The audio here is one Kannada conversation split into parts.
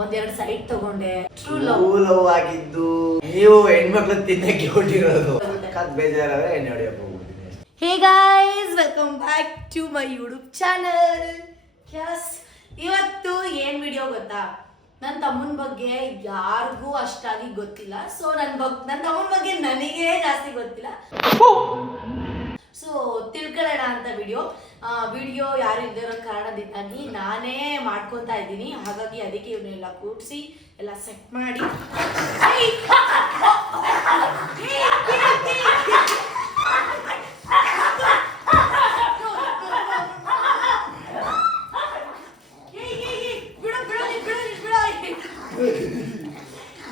ಒಂದೆರಡು ಸೈಡ್ ತಗೊಂಡೆ. ಟ್ರೂ ಲವ್ ಲವ್ ಆಗಿದ್ದು ನೀವು ಹೆಣ್ಮಕ್ಳು ತಿನ್ನಕ್ಕೆ ಹೊಟ್ಟಿರೋದು ಕದ್ ಬೇಜಾರಾದ್ರೆ ಎಣ್ಣೆ ಹೊಡಿಯಕ್ಕೆ ಹೋಗ್ಬಿಡ್ತೀನಿ. Hey guys welcome back to my YouTube channel yes ಇವತ್ತು ಏನ್ ವಿಡಿಯೋ ಗೊತ್ತಾ? ನನ್ನ ತಮ್ಮನ ಬಗ್ಗೆ ಯಾರಿಗೂ ಅಷ್ಟಾಗಿ ಗೊತ್ತಿಲ್ಲ. ಸೊ ನನ್ನ ಬಗ್ ನನ್ನ ತಮ್ಮನ ಬಗ್ಗೆ ನನಗೆ ಜಾಸ್ತಿ ಗೊತ್ತಿಲ್ಲ. ಸೊ ತಿಳ್ಕೊಳ್ಳೋಣ ಅಂತ ವಿಡಿಯೋ ವಿಡಿಯೋ ಯಾರು ಇಲ್ದಿರೋ ಕಾರಣದಿಂದಾಗಿ ನಾನೇ ಮಾಡ್ಕೊತಾ ಇದ್ದೀನಿ ಹಾಗಾಗಿ ಅದಕ್ಕೆ ಇವನ್ನೆಲ್ಲ ಕೂಡಿಸಿ ಎಲ್ಲ ಸೆಟ್ ಮಾಡಿ ಏಯ್! ಏಯ್, ಏಯ್, ಏಯ್! ಏಯ್, ಏಯ್, ಏಯ್, ಬಿಡು, ಬಿಡು, ನೀನ್ ಬಿಡು, ನೀನ್ ಬಿಡು.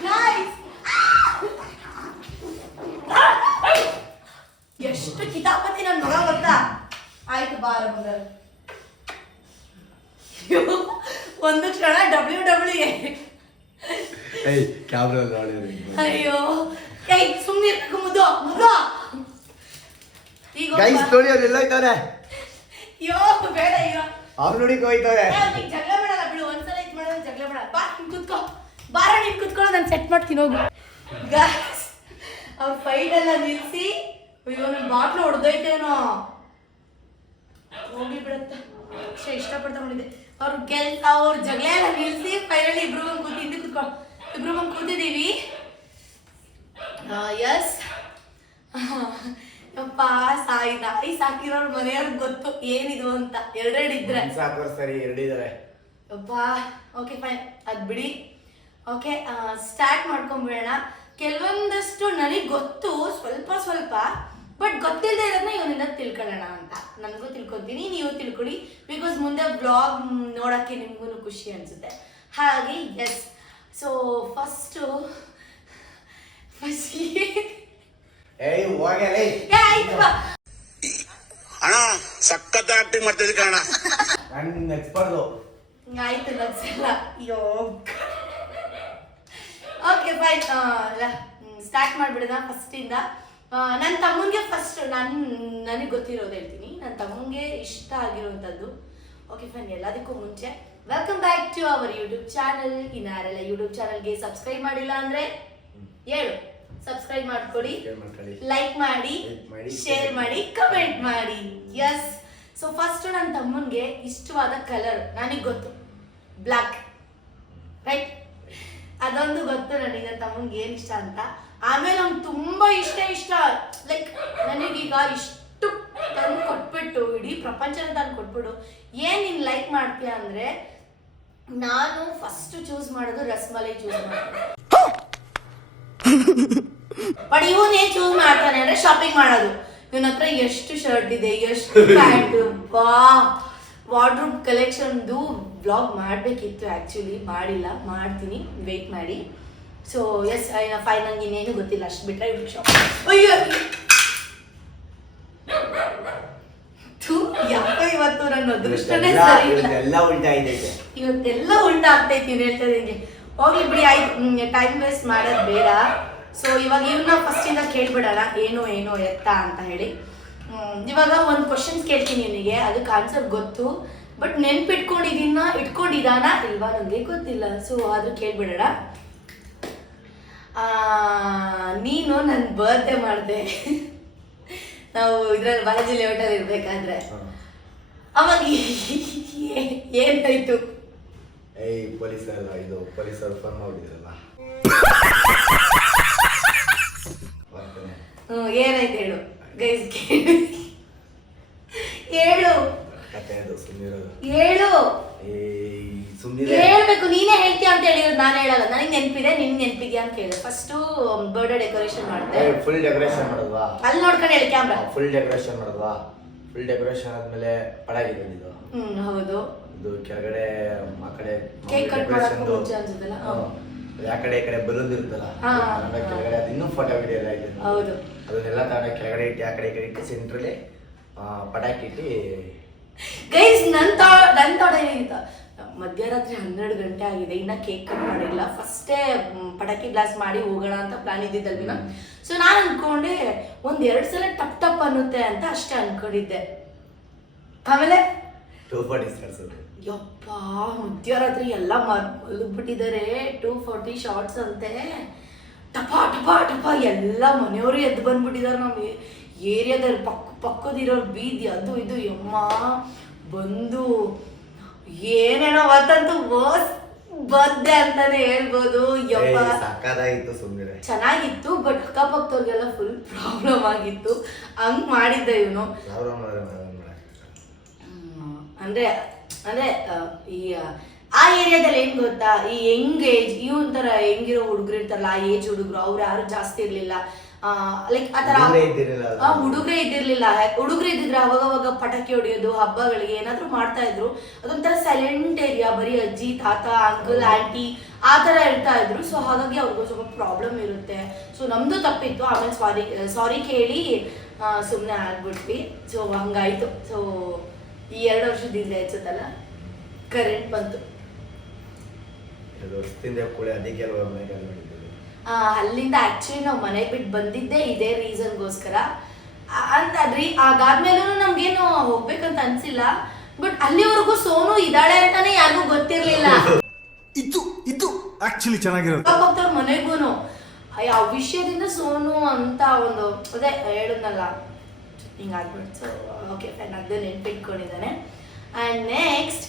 Guys! ಎಷ್ಟು ಕಿತಾಪತಿ ನನ್ ಮಗ ಗೊತ್ತಾ ಆಯ್ತು ಬಾರ ಮಗ ಒಂದು ಕ್ಷಣ ಡಬ್ಲ್ಯೂ ಡಬ್ಲ್ಯೂ ಏಯ್ ಕ್ಯಾಮ್ರಾ ನೋಡಿದ್ರಿ ಅಯ್ಯೋ ಏಯ್ ಸುಮ್ಮನೆ ಮುದ್ದು ಮುದ್ದು ಈಗ ಒಬ್ಬ- ಗೈಸ್ ನೋಡಿ ಅವ್ರು ಎಲ್ಲೋಯ್ತವ್ರೆ ಅಯ್ಯೋ ಬೇಡ ಅಯ್ಯೋ ಅವ್ರು ನೋಡಿ ಹೋಯ್ತವ್ರೆ ಏ, ಅವ್ನಿಗ್ ಜಗಳ ಮಾಡಲ್ಲ ಬಿಡು ಒಂದ್ಸಲ ಇದು ಮಾಡಿದ್ರೆ ಜಗಳ ಮಾಡಲ್ಲ ಬಾ ನೀನ್ ಕುತ್ಕೋ ಬಾರ ನೀನ್ ಕುತ್ಕೊಳ್ಳೋ ನಾನು ಸೆಟ್ ಮಾಡ್ತೀನಿ ಹೋಗು ಗಾಯ್ಸ್ ಅವ್ರ ಫೈಟ್ ಎಲ್ಲ ನಿಲ್ಸಿ ಅಯ್ಯೋ ನನ್ನ ಬಾಟ್ಲು ಹೊಡೆದೋಯ್ತೇನೋ ಹೋಗಿ ಬಿಡತ್ತೆ ಅಕ್ಷಯ ಇಷ್ಟಪಡ್ತಾ ಮಾಡಿದ್ದೆ ಅವ್ರು ಕೆಲ್ಸ ಅವ್ರ ಜಗಳ ಎಲ್ಲ ನಿಲ್ಸಿ ಫೈನಲಿ ಇಬ್ರು ಬಂದು ಕೂತಿದ್ದು ಕುತ್ಕೊ. ಇಬ್ರು ಬಂದು ಕೂತಿದ್ದೀವಿ. ಎಸ್ ಯಪ್ಪ ಸಾಯ್ತಾ ಐ ಸಾಕಿರೋರ್ ಮನೆಯವ್ರಿಗೆ ಗೊತ್ತು ಏನಿದು ಅಂತ. ಎರಡೆರಡು ಇದ್ರೆ. ಸಾಕೋರ್ ಸರಿ ಎರಡಿದ್ದಾರೆ ಅಬ್ಬಾ ಓಕೆ ಫೈನ್ ಅದು ಬಿಡಿ. ಓಕೆ ಸ್ಟಾರ್ಟ್ ಮಾಡ್ಕೊಂಬಿಡೋಣ. ಕೆಲವೊಂದಷ್ಟು ನನಗೆ ಗೊತ್ತು. ಸ್ವಲ್ಪ ಸ್ವಲ್ಪ. ಬಟ್ ಗೊತ್ತಿಲ್ಲದೆ ಇರೋದನ್ನ ಇವನಿಂದ ತಿಳ್ಕೊಳ್ಳೋಣ ಅಂತ. ನನಗೂ ತಿಳ್ಕೊತೀನಿ ನೀವು ತಿಳ್ಕೊಳ್ಳಿ. ಬಿಕಾಸ್ ಮುಂದೆ ಬ್ಲಾಗ್ ನೋಡೋಕ್ಕೆ ನಿಮಗೂ ಖುಷಿ ಅನಿಸುತ್ತೆ. ಹಾಗೆ ಎಸ್ ಸೊ ಫಸ್ಟು ಫಸ್ಟ್ ಏಯ್ ಹೋಗಲೇ ಆಯ್ತು ಬಾ. ಅಣ್ಣ ಸಖತ್ ಆಕ್ಟಿಂಗ್ ಮಾಡ್ತಿದ್ದೆ ಕಣ ನಾನು ನೆಕ್ಸ್ಬಾರ್ದು ಆಯ್ತು ನಗ್ಸಲ್ಲ. ಅಯ್ಯೋ. ಓಕೆ ಫೈನ್ ಸ್ಟಾರ್ಟ್ ಮಾಡ್ಬಿಡೋಣ ಫಸ್ಟಿಂದ ನನ್ನ ತಮ್ಮನಿಗೆ ಫಸ್ಟ್ ನಾನು ನನಗೆ ಗೊತ್ತಿರೋದು ಹೇಳ್ತೀನಿ. ನನ್ನ ತಮ್ಮನಿಗೆ ಇಷ್ಟ ಆಗಿರುವಂಥದ್ದು ಓಕೆ ಫೈನ್ ಎಲ್ಲದಕ್ಕೂ ಮುಂಚೆ welcome back to our YouTube channel ಇನ್ನಾರೆಲ್ಲ YouTube ಚಾನಲ್ಗೆ ಸಬ್ಸ್ಕ್ರೈಬ್ ಮಾಡಿಲ್ಲ ಅಂದರೆ ಹೇಳು. ಸಬ್ಸ್ಕ್ರೈಬ್ ಮಾಡ್ಕೊಡಿ. ಲೈಕ್ ಮಾಡಿ ಶೇರ್ ಮಾಡಿ ಕಮೆಂಟ್ ಮಾಡಿ. ಎಸ್ ಸೊ ಫಸ್ಟ್ ನನ್ನ ತಮ್ಮನಿಗೆ ಇಷ್ಟವಾದ ಕಲರ್ ನನಗೆ ಗೊತ್ತು. ಬ್ಲ್ಯಾಕ್ ರೈಟ್ ಅದೊಂದು ಗೊತ್ತು ನನಗೆ ತಮ್ಮಂಗೆ ಏನು ಇಷ್ಟ ಅಂತ. ಆಮೇಲೆ ಅವ್ನು ತುಂಬ ಇಷ್ಟ ಇಷ್ಟ. ಲೈಕ್ ನನಗೀಗ ಇಷ್ಟು ತಂದು ಕೊಟ್ಬಿಟ್ಟು, ಇಡೀ ಪ್ರಪಂಚನ ತಂದು ಕೊಟ್ಬಿಡು. ಏನು ನೀನು ಲೈಕ್ ಮಾಡ್ತೀಯ ಅಂದರೆ, ನಾನು ಫಸ್ಟ್ ಚೂಸ್ ಮಾಡೋದು ರಸ್ಮಲೈ ಚೂಸ್ ಮಾಡ್ತೀನಿ ಬಟ್ ಇವನೇ ಚೂಸ್ ಮಾಡ್ತಾನೆ ಅಂದ್ರೆ ಶಾಪಿಂಗ್ ಮಾಡೋದು. ಇವನ ಹತ್ರ ಎಷ್ಟು ಶರ್ಟ್ ಇದೆ, ಎಷ್ಟು ಪ್ಯಾಂಟ್ ಬಾ ವಾರ್ಡ್ರೂಬ್ ಕಲೆಕ್ಷನ್ದು ಬ್ಲಾಗ್ ಮಾಡಬೇಕಿತ್ತು ಆ್ಯಕ್ಚುಲಿ ಮಾಡಿಲ್ಲ ಮಾಡ್ತೀನಿ ವೆಯ್ಟ್ ಮಾಡಿ. ಸೊ ಎಸ್ ಫೈ ನಂಗೆ ಇನ್ನೇನು ಗೊತ್ತಿಲ್ಲ ಅಷ್ಟು ಬಿಟ್ಟರೆ ಇವ್ರಿಗೆ ಶಾಪ್ ಅಯ್ಯೋ! ಯಾಕೋ ಇವತ್ತು ನನ್ನ ಅದೃಷ್ಟನೇ ಸರಿ ಇಲ್ಲ. ಎಲ್ಲ ಉಲ್ಟಾ ಇದೈತೆ. ಇವತ್ತೆಲ್ಲ ಉಲ್ಟಾ ಆಗ್ತೈತಿ ಹೇಳ್ತಾ ಇದ್ದೀನಿ. ಹೋಗ್ಲಿ ಬಿಡಿ ಆಯ್ತು. ಟೈಮ್ ವೇಸ್ಟ್ ಮಾಡೋದು ಬೇಡ. ಸೊ ಇವಾಗ ಇವನ್ನ ಫಸ್ಟಿಂದ ಕೇಳ್ಬಿಡೋಣ ಏನು ಏನು ಎತ್ತ ಅಂತ ಹೇಳಿ. ಇವಾಗ ಒಂದು ಕ್ವಶನ್ಸ್ ಕೇಳ್ತೀನಿ ನಿನಗೆ. ಅದಕ್ಕೆ ಆನ್ಸರ್ ಗೊತ್ತು. ಬಟ್ ನೆನ್ಪಿಟ್ಕೊಂಡಿದ್ದೀನ ಇಟ್ಕೊಂಡಿದ್ದಾನ ಇಲ್ವಾ ನನಗೆ ಗೊತ್ತಿಲ್ಲ. ಸೊ ಆದ್ರೂ ಕೇಳ್ಬಿಡೋಣ. ಆ, ನೀನು ನನ್ನ ಬರ್ತ್ಡೇ ಮಾಡಿದೆ. ನಾವು ಇದ್ರಲ್ಲಿ ಬಾಲಾಜಿ ಲೇಔಟಲ್ಲಿ ಇರ್ಬೇಕಾದ್ರೆ. ಅವಾಗ ಏನಾಯ್ತು? ಏಯ್ ಪೊಲೀಸಲ್ಲ ಇದು ಪೊಲೀಸರು ಫೋನ್ ಮಾಡಿದ್ರಲ್ಲ. ಏನಾಯ್ತು ಹೇಳು. ಗೈಸ್ ಹೇಳು. ಹೇಳು. ಹೇಳ್ಬೇಕು ನೀನೇ ಹೇಳ್ತೀಯ ಅಂತ ಹೇಳಿದ್ರು ನಾನು ಹೇಳಲ್ಲ. ನನಗೆ ನೆನಪಿದೆ ನಿನ್ ನೆನಪಿದ್ಯಾ ಅಂತ ಹೇಳು ಫಸ್ಟ್ ಬರ್ಡೇ ಡೆಕೋರೇಷನ್ ಮಾಡಿದೆ. ಫುಲ್ ಡೆಕೋರೇಷನ್ ಮಾಡಿದ್ವಾ? ಅಲ್ಲಿ ನೋಡ್ಕೊಂಡು ಹೇಳಿ ಕ್ಯಾಮ್ರಾ ಫುಲ್ ಡೆಕೋರೇಷನ್ ಮಾಡಿದ್ವಾ? ಫುಲ್ ಡೆಕೋರೇಷನ್ ಆದ್ಮೇಲೆ ಪಡಾಗಿ ಬಂದಿದ್ದು ಹ್ಮ್ ಹೌದು. ಇದು ಕೆಳಗಡೆ ಆ ಕಡೆ ಕೇಕ್ ಕಟ್ ಮಾಡಕ್ಕೂ ದು. ಮುಂಚೆ ಅನ್ಸುತ್ತಲ್ಲ? ಆ ಕಡೆ ಈ ಕಡೆ ಬಲೂನ್ ಇರುತ್ತಲ್ಲ. ಕೆಳಗಡೆ ಅದು ಇನ್ನೂ ಫೋಟೋ ವಿಡಿಯೋ ಎಲ್ಲ ಇದೆ. ಹೌದು. ಅದನ್ನೆಲ್ಲ ತಗೊಂಡು ಕೆಳಗಡೆ ಇಟ್ಟು ಆ ಕಡೆ ಈ ಕಡೆ ಇಟ್ಟು ಸೆಂಟ್ರಲ್ಲಿ ಪಟಾಕಿ ಇಟ್ಟು ಗೈಸ್ ನನ್ನ ತೊಡ ನನ್ನ ತಾಡ ಮಧ್ಯರಾತ್ರಿ ಹನ್ನೆರಡು ಗಂಟೆ ಆಗಿದೆ ಇನ್ನ ಕೇಕ್ ಕಟ್ ಮಾಡಿಲ್ಲ. ಫಸ್ಟೇ ಪಟಾಕಿ ಗ್ಲಾಸ್ ಮಾಡಿ ಹೋಗೋಣ ಅಂತ ಪ್ಲಾನ್ ಇದ್ದಿದ್ದಲ್ವಿನ? ಸೊ ನಾನು ಅನ್ಕೊಂಡೆ ಒಂದ್ ಎರಡು ಸಲ ಟಪ್ ಟಪ್ ಅನ್ನುತ್ತೆ ಅಂತ ಅಷ್ಟೇ ಅನ್ಕೊಂಡಿದ್ದೆ. ಆಮೇಲೆ ಯಪ್ಪ ಮಧ್ಯರಾತ್ರಿ ಎಲ್ಲ ಮಲಗ್ಬಿಟ್ಟಿದ್ದಾರೆ. ಟೂ ಫಾರ್ಟಿ ಶಾರ್ಟ್ಸ್ ಅಂತೆ. ಟಪ ಟಪ ಟಪ ಎಲ್ಲ ಮನೆಯವರು ಎದ್ದು ಬಂದ್ಬಿಟ್ಟಿದ್ದಾರೆ ನಮ್ಮ ಏರಿಯಾದಲ್ಲಿ ಪಕ್ಕ ಪಕ್ಕದಿರೋರು ಬೀದಿ ಅದು ಇದು ಯಮ್ಮ ಬಂದು ಏನೇನೋ ಅವತ್ತಂತೂ ಬಸ್ ಬಂದೆ ಅಂತಾನೆ ಹೇಳ್ಬೋದು ಯಪ್ಪ ಸಕ್ಕದಾಗಿತ್ತು ಸುಮ್ಮನೆ ಚೆನ್ನಾಗಿತ್ತು ಬಟ್ ಅಕ್ಕಪಕ್ಕದವ್ರಿಗೆಲ್ಲ ಫುಲ್ ಪ್ರಾಬ್ಲಮ್ ಆಗಿತ್ತು. ಹಂಗ್ ಮಾಡಿದ್ದ ಇವನು. ಅಂದ್ರೆ ಅಂದ್ರೆ ಈ ಆ, ಏರಿಯಾದಲ್ಲಿ ಏನ್ ಗೊತ್ತಾ? ಈ ಯಂಗ್ ಏಜ್ ಈ ಒಂಥರ ಹೆಂಗಿರೋ ಹುಡುಗರು ಇರ್ತಾರಲ್ಲ ಆ ಏಜ್ ಹುಡುಗರು ಅವ್ರು ಯಾರು ಜಾಸ್ತಿ ಇರ್ಲಿಲ್ಲ. ಲೈಕ್ ಆ ತರ ಹುಡುಗ್ರೇ ಇದ್ದಿರ್ಲಿಲ್ಲ ಹುಡುಗ್ರೇ ಇದ್ದಿರ್ಲಿಲ್ಲ. ಹುಡುಗರು ಇದ್ದಿದ್ರೆ ಅವಾಗ ಅವಾಗ ಪಟಾಕಿ ಹೊಡೆಯೋದು ಹಬ್ಬಗಳಿಗೆ ಏನಾದ್ರು ಮಾಡ್ತಾ ಇದ್ರು. ಅದೊಂಥರ ಸೈಲೆಂಟ್ ಏರಿಯಾ ಬರೀ ಅಜ್ಜಿ ತಾತ ಅಂಕಲ್ ಆಂಟಿ ಆ ತರ ಇರ್ತಾ ಇದ್ರು. ಸೊ ಹಾಗಾಗಿ ಅವ್ರಿಗೂ ಸ್ವಲ್ಪ ಪ್ರಾಬ್ಲಮ್ ಇರುತ್ತೆ. ಸೊ ನಮ್ದು ತಪ್ಪಿತ್ತು. ಆಮೇಲೆ ಸಾರಿ ಸಾರಿ ಕೇಳಿ ಸುಮ್ಮನೆ ಆಗ್ಬಿಟ್ವಿ. ಸೊ ಹಂಗಾಯ್ತು. ಸೊ ಈ ಎರಡು ವರ್ಷದಿಂದ ಹೆಚ್ಚುತ್ತಲ್ಲ ಕರೆಂಟ್ ಬಂತು. ಎರಡು ವರ್ಷದಿಂದ ಕೂಡ ಅದಕ್ಕೆ ಅಲ್ಲಿಂದ ಆಕ್ಚುಲಿ ನಾವು ಮನೆ ಬಿಟ್ಟು ಬಂದಿದ್ದೇ ಇದೇ ರೀಸನ್ಗೋಸ್ಕರ ಅಂತಾದ್ರಿ ಅದಾದ್ಮೇಲೂ ನಮ್ಗೇನು ಹೋಗ್ಬೇಕಂತ ಅನ್ಸಿಲ್ಲ. ಬಟ್ ಅಲ್ಲಿವರೆಗೂ ಸೋನು ಇದ್ದಾಳೆ ಅಂತಾನೆ ಯಾರಿಗೂ ಗೊತ್ತಿರ್ಲಿಲ್ಲ. ಇದು ಇದು ಆಕ್ಚುಲಿ ಚೆನ್ನಾಗಿರೋದು. ಅಕ್ಕಪಕ್ಕದವ್ರ ಮನೆಗೂನು. ಯಾವ ವಿಷಯದಿಂದ ಸೋನು ಅಂತ ಒಂದು ಅದೇ ಹೇಳಿದ್ನಲ್ಲ. ಹಿಂಗಾಗ್ಬಿಡ್ತು. ಓಕೆ ಫೈನ್ ಅದು ನೆನ್ಪಿಟ್ಕೊಂಡಿದ್ದಾನೆ. ಆ್ಯಂಡ್ ನೆಕ್ಸ್ಟ್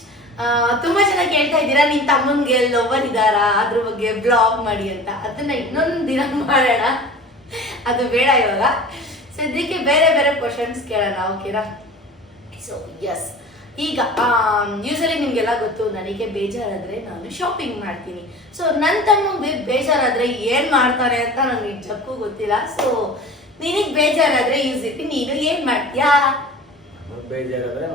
ತುಂಬ ಜನ ಕೇಳ್ತಾ ಇದ್ದೀರಾ? ನಿನ್ ತಮ್ಮನ್ಗೆ ಲವರ್ ಇದ್ದಾರಾ ಅದ್ರ ಬಗ್ಗೆ ಬ್ಲಾಗ್ ಮಾಡಿ ಅಂತ. ಅದನ್ನ ಇನ್ನೊಂದು ದಿನ ಮಾಡೋಣ. ಅದು ಬೇಡ ಇವಾಗ. ಸದ್ಯಕ್ಕೆ ಬೇರೆ ಬೇರೆ ಕ್ವಶನ್ಸ್ ಕೇಳೋಣ ಓಕೆನಾ ಸೊ ಎಸ್ ಈಗ ಯೂಸಲಿ ನಿಮಗೆಲ್ಲ ಗೊತ್ತು, ನನಗೆ ಬೇಜಾರಾದ್ರೆ ನಾನು ಶಾಪಿಂಗ್ ಮಾಡ್ತೀನಿ. ಸೊ ನನ್ನ ತಮ್ಮ ಬೇಜಾರಾದ್ರೆ ಏನು ಮಾಡ್ತಾರೆ ಅಂತ ನನಗೆ ನಿಜಕ್ಕೂ ಗೊತ್ತಿಲ್ಲ. ಸೊ ನಿನಗೆ ಬೇಜಾರಾದ್ರೆ ಯೂಸಿಟಿ ನೀನು ಏನು ಮಾಡ್ತೀಯಾ? ಬೇಜಾರಾದರೆ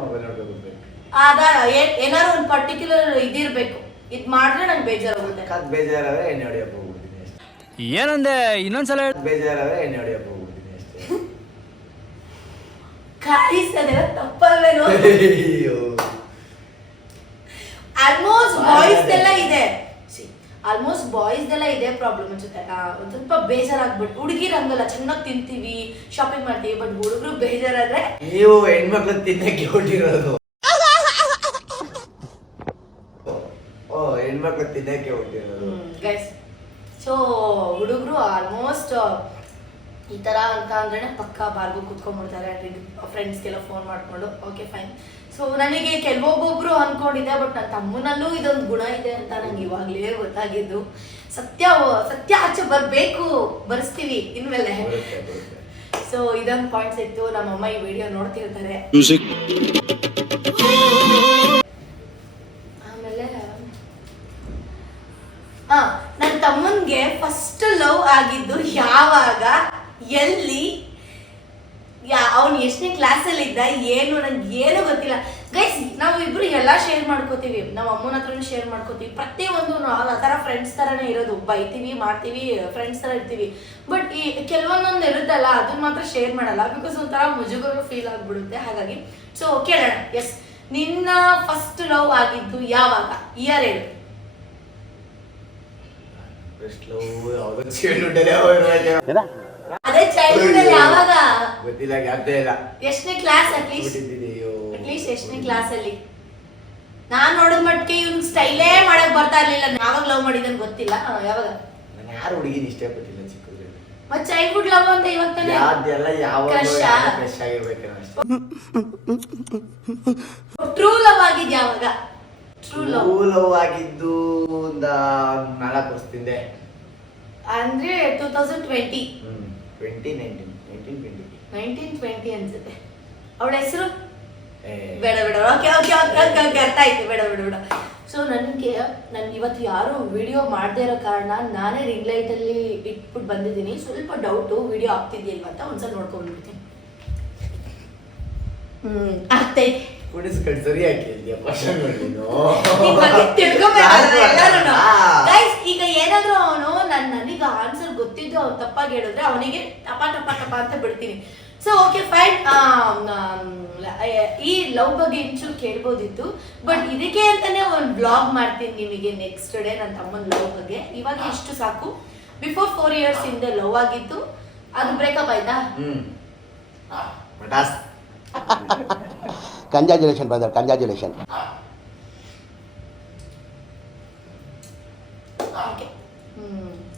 ಆಧಾರ ಏನಾದ್ರು ಒಂದು ಪರ್ಟಿಕ್ಯುಲರ್ ಇದಿರ್ಬೇಕು. ಇದು ಮಾಡಿದ್ರೆ ನಂಗೆ ಬೇಜಾರಾಗುತ್ತೆ. ಸಖತ್ ಬೇಜಾರಾದ್ರೆ ಎಣ್ಣೆ ಹೊಡಿಯಕ್ಕೆ ಹೋಗ್ಬಿಡ್ತೀನಿ ಅಷ್ಟೇ. ಏನಂದೆ ಇನ್ನೊಂದ್ಸಲ ಹೇಳ್- ಬೇಜಾರಾದ್ರೆ ಎಣ್ಣೆ ಹೊಡಿಯಕ್ಕೆ ಹೋಗ್ಬಿಡ್ತೀನಿ ಅಷ್ಟೇ. ತಪ್ಪಲ್ವೇನೋ? ಅಯ್ಯೋ ಆಲ್ಮೋಸ್ಟ್ ಬಾಯ್ಸ್ ಎಲ್ಲ ಇದೆ. ಆಲ್ಮೋಸ್ಟ್ ಬಾಯ್ಸ್ ಎಲ್ಲ ಇದೆ ಪ್ರಾಬ್ಲಮ್ ಅನ್ಸುತ್ತೆ ಸ್ವಲ್ಪ ಬೇಜಾರಾಗ್ಬಿಟ್ಟು ಹುಡುಗಿರ್ ಹಂಗಲ್ಲ ಚೆನ್ನಾಗಿ ತಿಂತೀವಿ ಶಾಪಿಂಗ್ ಮಾಡ್ತೀವಿ ಬಟ್ ಹುಡುಗರು ಬೇಜಾರಾದ್ರೆ ನೀವು ಹೆಣ್ಮಕ್ಳು ತಿನ್ನಕ್ಕೆ ಹೊಟ್ಟಿರೋದು ಓ ಹೆಣ್ಮಕ್ಳು ತಿನ್ನಕ್ಕೆ ಹೊಟ್ಟಿರೋದು ಗೈಸ್ ಸೊ ಹುಡುಗರು ಆಲ್ಮೋಸ್ಟ್ ಈ ಥರ ಅಂತ ಅಂದ್ರೆ ಪಕ್ಕ ಬಾರ್ಗು ಕುತ್ಕೊಂಡ್ಬಿಡ್ತಾರೆ ಫ್ರೆಂಡ್ಸ್ಗೆಲ್ಲ ಫೋನ್ ಮಾಡ್ಕೊಂಡು. ಓಕೆ ಫೈನ್ ಸೊ ನನಗೆ ಕೆಲವೊಬ್ಬೊಬ್ರು ಅನ್ಕೊಂಡಿದ್ದೆ ಬಟ್ ನನ್ನ ತಮ್ಮನಲ್ಲೂ ಇದೊಂದು ಗುಣ ಇದೆ ಅಂತ ನಂಗೆ ಇವಾಗಲೇ ಗೊತ್ತಾಗಿದ್ದು. ಸತ್ಯ ಸತ್ಯ ಆಚೆ ಬರಬೇಕು ಬರ್ಸ್ತೀವಿ ಇನ್ಮೇಲೆ. ಸೊ ಇದೊಂದು ಪಾಯಿಂಟ್ಸ್ ಇತ್ತು. ನಮ್ಮಮ್ಮ ಈ ವಿಡಿಯೋ ನೋಡ್ತಿರ್ತಾರೆ ಆಮೇಲೆ ಆ ನನ್ನ ತಮ್ಮನ್ಗೆ ಆಗಿದ್ದು ಯಾವಾಗ, ಎಲ್ಲಿ, ಯಾ, ಅವನು ಎಷ್ಟನೇ ಕ್ಲಾಸಲ್ಲಿ ಇದ್ದ, ಏನು, ನಂಗೆ ಏನು ಗೊತ್ತಿಲ್ಲ. ಗೈಸ್ ನಾವು ಇಬ್ರು ಎಲ್ಲ ಶೇರ್ ಮಾಡ್ಕೋತೀವಿ. ನಮ್ಮ ಅಮ್ಮನ ಹತ್ರನೂ ಶೇರ್ ಮಾಡ್ಕೋತೀವಿ. ಪ್ರತಿಯೊಂದು ನಾವು ಆ ಥರ ಫ್ರೆಂಡ್ಸ್ ಥರನೇ ಇರೋದು. ಬೈತೀವಿ, ಮಾಡ್ತೀವಿ ಫ್ರೆಂಡ್ಸ್ ಥರ ಇರ್ತೀವಿ. ಬಟ್ ಈ ಕೆಲವೊಂದೊಂದು ಇರುತ್ತಲ್ಲ ಅದನ್ನ ಮಾತ್ರ ಶೇರ್ ಮಾಡಲ್ಲ. ಬಿಕಾಸ್ ಒಂಥರ ಮುಜುಗರು ಫೀಲ್ ಆಗಿಬಿಡುತ್ತೆ. ಹಾಗಾಗಿ ಸೊ ಕೇಳೋಣ. ಎಸ್ ನಿನ್ನ ಫಸ್ಟ್ ಲವ್ ಆಗಿದ್ದು ಯಾವಾಗ? ಇಯರ್ ಹೇಳು ಫಸ್ಟ್ ಲವ್ ಚೈಲ್ಡ್ಹುಡ್ ಅದೇ ಚೈಲ್ಡ್ಹುಡ್ ಅಲ್ಲಿ ಯಾವಾಗ? ಗೊತ್ತಿಲ್ಲ ಯಾಕೆ ಇಲ್ಲ. ಎಷ್ಟನೇ ಕ್ಲಾಸ್ ಅಟ್ಲೀಸ್ಟ್ ಬಿಟ್ಟಿದ್ದೀನಿ ಅಟ್ಲೀಸ್ಟ್ ಎಷ್ಟನೇ ಕ್ಲಾಸ್ ಅಲ್ಲಿ? ನಾನ್ ನೋಡಿದ ಮಟ್ಟಿಗೆ ಇವನ್ ಸ್ಟೈಲೇ ಮಾಡಕ್ ಬರ್ತಾ ಇರ್ಲಿಲ್ಲ. ಯಾವಾಗ ಲವ್ ಮಾಡಿದನ್ ಗೊತ್ತಿಲ್ಲ. ಯಾವಾಗ? ನಾನು ಯಾರು ಹುಡುಗಿನ ಇಷ್ಟಪಟ್ಟಿಲ್ಲ ಚಿಕ್ಕದ್ರಲ್ಲಿ ಮತ್ತೆ ಚೈಲ್ಡ್ಹುಡ್ ಲವ್ ಅಂತ ಇವಾಗ ತಾನೇ? ಯಾವಾಗ ಟ್ರೂ ಲವ್ ಆಗಿದ್ ಯಾವಾಗ ಟ್ರೂ ಲವ್ ಆಗಿದ್ದು ಒಂದ ನಾಲ್ಕು ವರ್ಷದಿಂದ. ಅಂದ್ರೆ two thousand twenty twenty nineteen nineteen twenty nineteen twenty ಅನ್ಸುತ್ತೆ. ಅವಳ ಹೆಸರು? ಬೇಡ ಬೇಡ okay okay okay okay okay ಅರ್ಥ ಆಯ್ತು. ಬೇಡ ಬೇಡ ಬೇಡ. ಸೊ ನನಗೆ ನಾನು ಇವತ್ತು ಯಾರು ವಿಡಿಯೋ ಮಾಡದೇ ಇರೋ ಕಾರಣ ನಾನೇ ರಿಂಗ್ ಲೈಟಲ್ಲಿ ಇಟ್ಬಿಟ್ಟು ಬಂದಿದ್ದೀನಿ. ಸ್ವಲ್ಪ ಡೌಟು ವಿಡಿಯೋ ಆಗ್ತಿದೆಯಲ್ವ ಅಂತ ಒಂದ್ಸಲ ನೋಡ್ಕೊಂಡ್ಬಿಡ್ತೀನಿ. ಹ್ಮ್ ಅರ್ಥ ನಿಮ್ ಬಗ್ಗೆ ತಿಳ್ಕೊಬೇಕಲ್ಲ ಎಲ್ಲರೂನು. Guys, ಈಗ ಏನಾದ್ರೂ ಅವನು ನನ್ ನನಗೆ ಆನ್ಸರ್ ಗೊತ್ತಿದ್ದು ಅವ್ನು ತಪ್ಪಾಗಿ ಹೇಳಿದ್ರೆ ಅವನಿಗೆ ಟಪ ಟಪ ಟಪ ಅಂತ ಬಿಡ್ತೀನಿ. ಸೊ ಓಕೆ ಫೈನ್ ಈ ಲವ್ ಬಗ್ಗೆ ಇಂಚೂರು ಕೇಳ್ಬೋದಿತ್ತು. ಬಟ್ ಇದಕ್ಕೆ ಅಂತಾನೆ ಒಂದು ಬ್ಲಾಗ್ ಮಾಡ್ತೀನಿ ನಿಮಗೆ ನೆಕ್ಸ್ಟ್ ಡೇ ನನ್ನ ತಮ್ಮನ ಲವ್ ಬಗ್ಗೆ. ಇವಾಗ ಇಷ್ಟು ಸಾಕು. ಬಿಫೋರ್ ಫೋರ್ ಇಯರ್ಸ್ ಹಿಂದೆ ಲವ್ ಆಗಿತ್ತು. ಅದು ಬ್ರೇಕಪ್ ಆಯ್ತಾ? ಹ್ಮ್. ಮಟಾಸ್ ಕಂಜಾಜುಲೇಷನ್ ಬ್ರದರ್ ಕಂಜಾಜುಲೇಷನ್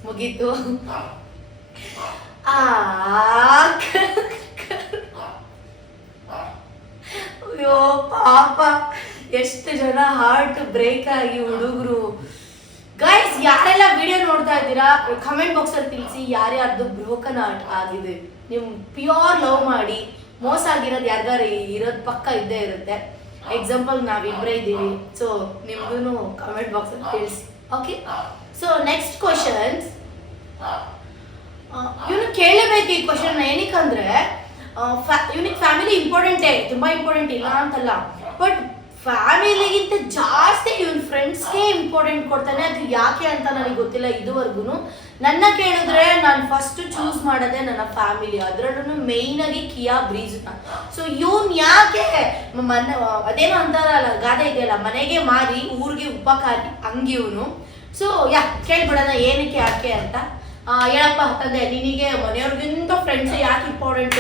ಮುಗೀತು. ಅಯ್ಯೋ, ಪಾಪ. ಎಷ್ಟು ಜನ ಹಾರ್ಟ್ ಬ್ರೇಕ್ ಆಗಿ ಹುಡುಗರು. ಗೈಸ್ ಯಾರೆಲ್ಲ ವಿಡಿಯೋ ನೋಡ್ತಾ ಇದ್ದೀರಾ ಕಮೆಂಟ್ ಬಾಕ್ಸ್ ಅಲ್ಲಿ ತಿಳಿಸಿ ಯಾರ್ಯಾರ್ದು ಬ್ರೋಕನ್ ಆರ್ಟ್ ಆಗಿದೆ. ನೀವು ಪ್ಯೂರ್ ಲವ್ ಮಾಡಿ. ಮೋಸ ಆಗಿರೋದು ಯಾರ್ದಾರು ಇರೋದು ಪಕ್ಕ ಇದ್ದೇ ಇರುತ್ತೆ. ಎಕ್ಸಾಂಪಲ್ ನಾವಿಬ್ಬರೇ ಇದ್ದೀವಿ. ಸೊ ನಿಮ್ಗೂ ಕಮೆಂಟ್ ಬಾಕ್ಸ್ ಅಲ್ಲಿ ತಿಳಿಸಿ. ಓಕೆ ಸೊ ನೆಕ್ಸ್ಟ್ ಕ್ವಶನ್ಸ್ ಇವನು ಕೇಳಬೇಕು ಈ ಕ್ವಶನ್ ಏನಕ್ಕಂದ್ರೆ ಇವನಿಗೆ ಫ್ಯಾಮಿಲಿ ಇಂಪಾರ್ಟೆಂಟೇ ತುಂಬಾ ಇಂಪಾರ್ಟೆಂಟ್ ಇಲ್ಲ ಅಂತಲ್ಲ. ಬಟ್ ಫ್ಯಾಮಿಲಿಗಿಂತ ಜಾಸ್ತಿ ಇಂಪಾರ್ಟೆಂಟ್ ಕೊಡ್ತಾನೆ. ಅದು ಯಾಕೆ ಅಂತ ನನಗೆ ಗೊತ್ತಿಲ್ಲ ಇದುವರೆಗೂ ನನ್ನ ಕೇಳಿದ್ರೆ ನಾನು ಫಸ್ಟ್ ಚೂಸ್ ಮಾಡೋದೇ ನನ್ನ ಫ್ಯಾಮಿಲಿ ಅದರಲ್ಲೂ ಮೇಯ್ನ್ ಆಗಿ ಕಿಯಾ ಬ್ರೀಜ್ ಸೊ ಇವನ್ ಯಾಕೆ ಮನೆ, ಅದೇನೋ ಅಂತಾರಲ್ಲ, ಗಾದೆ ಇದೆಯಲ್ಲ ಮನೆಗೆ ಮಾರಿ ಊರಿಗೆ ಉಪಕಾರಿ ಹಂಗಿವ್ನು ಸೊ ಯಾ, ಕೇಳ್ಬಿಡೋಣ ಏನಕ್ಕೆ ಯಾಕೆ ಅಂತ. ಹೇಳಪ್ಪ ತಂದೆ, ನಿನಗೆ ಮನೆಯವ್ರಿಗಿಂತ ಫ್ರೆಂಡ್ಸ್ ಯಾಕೆ ಇಂಪಾರ್ಟೆಂಟ್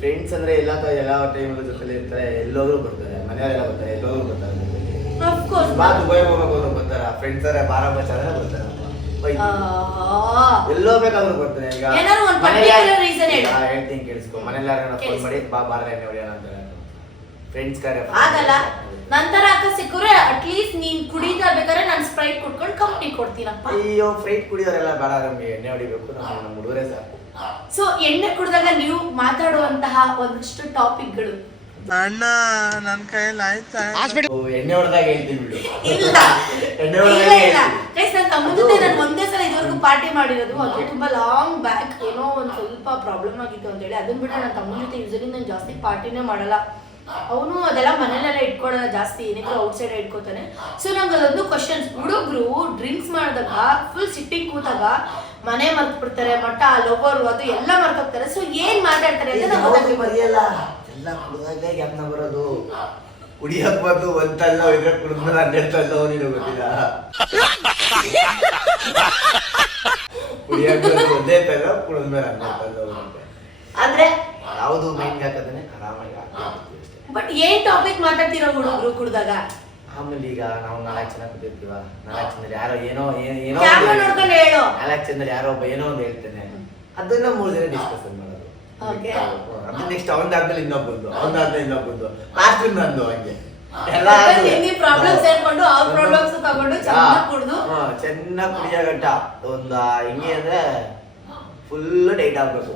ಫ್ರೆಂಡ್ಸ್ ಅಂದ್ರೆ ಎಲ್ಲ ಎಲ್ಲ ಟೈಮ್ ಜೊತೆ ಇರ್ತಾರೆ, ಎಲ್ಲೋದ್ರು ಬರ್ತಾರೆ, ಮನೆಯವರೆಲ್ಲ ಬರ್ತಾರೆ, ಎಲ್ಲೋದ್ರು ಬರ್ತಾರೆ. ಅಫ್ಕೋರ್ಸ್ ಬಾ ದುಬೈ ಅಂದ್ರೆ ಬರ್ತಾರ ಫ್ರೆಂಡ್ಸ್ ಅರೆ ಬಾರ ಬಚ್ಚ ಅಂದ್ರೆ ಬರ್ತಾರೆ ಎಲ್ಲೋ ಬೇಕಾದ್ರೂ ಬರ್ತಾರೆ ಈಗ. ಏನಾದ್ರು ಒಂದು particular reason ಹೇಳು. ಹೇಳ್ತೀನಿ ಕೇಳಿಸ್ಕೊ. ಮನೇಲಿ ಫೋನ್ ಕೇಳಿಸ್ಕೊ. ಮಾಡಿ ಬಾ ಬಾರ ಎಣ್ಣೆ ಹೊಡಿಯೋಣ ಅಂತಾರೆ ಫ್ರೆಂಡ್ಸ್ ಕರೆ ಆಗಲ್ಲ. ನಂತರ ಅಕ್ಕ ಸಿಕ್ಕರೆ ಅಟ್ಲೀಸ್ಟ್ ನೀನ್ ಕುಡಿತಾ ಬೇಕಾದ್ರೆ ನಾನು ಸ್ಪ್ರೈಟ್ ಕುಡ್ಕೊಂಡು ಕಂಪ್ನಿ ಕೊಡ್ತೀನಪ್ಪ. ಅಯ್ಯೋ ಫ್ರೈಟ್ ಕುಡಿಯೋರೆಲ್ಲ ಬೇಡ ನಮ್ಗೆ ಎಣ್ಣೆ ಹೊಡಿಬೇಕು ನಮ್ಮ ನಮ್ಮ ಹುಡುಗರೇ ಸಾಕು. ಸೊ ಎಣ್ಣೆ ಕುಡಿದಾಗ ನೀವು ಮಾತಾಡುವಂತಹ ಒಂದಷ್ಟು ಟಾಪಿಕ್ಗಳು ಅಣ್ಣ ನನ್ನ ಕೈಯಲ್ಲಿ ಆಯ್ತಾ? ಹಾಸ್ಪಿಟಲ್ ಎಣ್ಣೆ ಹೊಡೆದಾಗ ಹೇಳ್ತೀನಿ ಬಿಡು. ಇಲ್ಲ. ಎಣ್ಣೆ ಇಲ್ಲ ಹೊಡೆದಾಗ ಇಲ್ಲ ಗೈಸ್ ನನ್ನ ತಮ್ಮ ಜೊತೆ ನಾನು ಒಂದೇ ಸಲ ಇದುವರೆಗೂ ಪಾರ್ಟಿ ಮಾಡಿರೋದು. ಅದು ತುಂಬಾ ಲಾಂಗ್ ಬ್ಯಾಕ್ ಏನೋ ಒಂದ್ ಸ್ವಲ್ಪ ಪ್ರಾಬ್ಲಮ್ ಆಗಿತ್ತು ಅಂತ ಹೇಳಿ. ಅದನ್ನ ಬಿಟ್ಟರೆ ನನ್ನ ತಮ್ಮನ ಜೊತೆ ಯೂಸಲಿ ನಾನು ಜಾಸ್ತಿ ಪಾರ್ಟಿನೇ ಮಾಡಲ್ಲ. ಅವನು ಅದೆಲ್ಲ ಮನೇಲೆಲ್ಲ ಇಟ್ಕೊಳ್ಳೋಲ್ಲ ಜಾಸ್ತಿ. ಏನಿದ್ರು ಔಟ್ಸೈಡ್ ಇಟ್ಕೋತಾನೆ. ಸೊ ನಂಗೆ ಅದೊಂದು ಕ್ವಶನ್ಸ್ ಹುಡುಗರು ಡ್ರಿಂಕ್ಸ್ ಮಾಡಿದಾಗ ಫುಲ್ ಸಿಟ್ಟಿಂಗ್ ಕೂತಾಗ ಮನೆ ಮರ್ತ್ ಬಿಡ್ತಾರೆ ಮಠ ಲೋಬೋರು ಅದು ಎಲ್ಲ ಮರ್ತೋಗ್ತಾರೆ ಸೊ ಏನ್ ಮಾತಾಡ್ತಾರೆ ಅಂತ ನಂಗೆ ಗೊತ್ತಾಗ್ಲಿಲ್ಲ. ಎಲ್ಲ ಕುಡ್ದಾಗ್ಲೇ ಜ್ಞಾಪನ ಬರೋದು? ಕುಡಿಯಕ್ ಬಂದು ಒಂದಲ್ಲ ಇದ್ರೆ ಕುಡಿದ್ಮೇಲೆ ಹನ್ನೆರಡು ತಲ್ಲ ನೀನು ಗೊತ್ತಿಲ್ಲ. ಕುಡಿಯಕ್ ಬಂದು ಒಂದೇ ತಲ್ಲ ಕುಡಿದ್ಮೇಲೆ ಹನ್ನೆರಡು ತಲ್ಲ ಹೋಗುತ್ತೆ ಆದ್ರೆ? ಯಾವುದು ಮೈಂಡ್ ಹಾಕದನೆ ಆರಾಮಾಗಿ ಬಟ್ ಏನ್ ಟಾಪಿಕ್ ಮಾತಾಡ್ತಿರೋ ಹುಡುಗರು ಕುಡಿದಾಗ ಆಮೇಲೆ ಈಗ ನಾವು ನಾಲ್ಕು ಜನ ಕೂತಿರ್ತೀವ. ನಾಲ್ಕು ಜನದಲ್ಲಿ ಯಾರೋ ಏನೋ ಏನ್- ನಾಲ್ಕು ಜನದಲ್ಲಿ ಯಾರೋ ಒಬ್ಬ ಏನೋ ಒಂದು ಹೇಳ್ತಾನೆ. ಅದನ್ನ ಮೂರು ಜನ ಡಿಸ್ಕಷನ್ ಮಾಡೋದು ಅದು ನೆಕ್ಸ್ಟ್ ಅವನದಾದ್ಮೇಲೆ ಇನ್ನೊಬ್ಬಂದು ಅವನದಾದ್ಮೇಲೆ ಇನ್ನೊಬ್ಬಂದು. ಲಾಸ್ಟ್ ನಂದು ಹಂಗೆ. ಎಲ್ಲ ಚೆನ್ನಾಗಿ ಕುಡಿಯೋ ಗಂಟ. ಒಂದ ಹೆಂಗೆ ಅಂದ್ರೆ ಫುಲ್ ಟೈಟ್ ಆಗ್ಬೇಕು.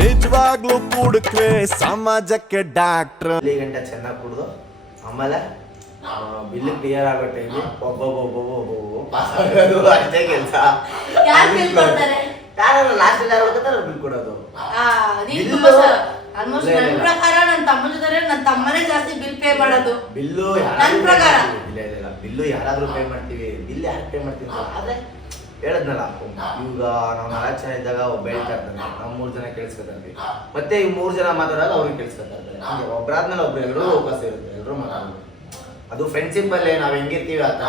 ನಿಜವಾಗ್ಲೂ ಕುಡುಕ್ರೆ ಸಮಾಜಕ್ಕೆ ಡಾಕ್ಟರ್ ಅಲ್ಲಿ ಗಂಟ ಚೆನ್ನಾಗಿ ಕುಡ್ದು ಆಮೇಲೆ ಬಿಲ್ ಕ್ಲಿಯರ್ ಆಗೋ ಟೈಮ್ ಒಬ್ಬೊಬ್ಬೊಬ್ಬೊಬ್ಬೊಬ್ಬ ಪಾಸ್ ಆಗೋದು ಅಷ್ಟೇ ಕೆಲಸ? ಯಾರು ಲಾಸ್ಟ್ ಯಾರು ಹೋಗ್ತಾರೆ ಬಿಲ್ ಕೊಡೋದು. ಆಲ್ಮೋಸ್ಟ್ ನನ್ನ ಪ್ರಕಾರ ನನ್ನ ತಮ್ಮ ಜೊತೆ ನನ್ನ ತಮ್ಮನೇ ಜಾಸ್ತಿ ಬಿಲ್ ಪೇ ಮಾಡೋದು. ಬಿಲ್ಲು ನನ್ ಪ್ರಕಾರ. ಇಲ್ಲ ಇಲ್ಲ ಇಲ್ಲ. ಬಿಲ್ಲು ಯಾರಾದ್ರೂ ಪೇ ಮಾಡ್ತೀವಿ. ಬಿಲ್ ಯಾರು ಪೇ ಮಾಡ್ತೀವಿ. ಆದ್ರೆ ಹೇಳದ್ನಲ್ಲ ಈಗ ನಾವು ನಾಲ್ಕು ಜನ ಇದ್ದಾಗ ಒಬ್ಬ ಹೇಳ್ತಾ ಇರ್ತಾನೆ. ನಾವು ಮೂರು ಜನ ಕೇಳಿಸ್ಕೊತಾರ್ವಿ ಮತ್ತೆ ಈ ಮೂರು ಜನ ಮಾತಾಡೋದು ಅವ್ರಿಗೆ ಕೇಳಿಸ್ಕೊತಾ ಇರ್ತಾರೆ ಹಂಗೆ ಒಬ್ಬರಾದ್ಮೇಲೆ ಒಬ್ರು ಎಲ್ಲರೂ ಅವಕಾಶ ಇರುತ್ತೆ ಎಲ್ಲರೂ ಮಾತಾಡೋದು. ಅದು ಫ್ರೆಂಡ್ಶಿಪ್ ಅಲ್ಲೇ ನಾವು ಹೆಂಗಿರ್ತೀವಿ ಆತ.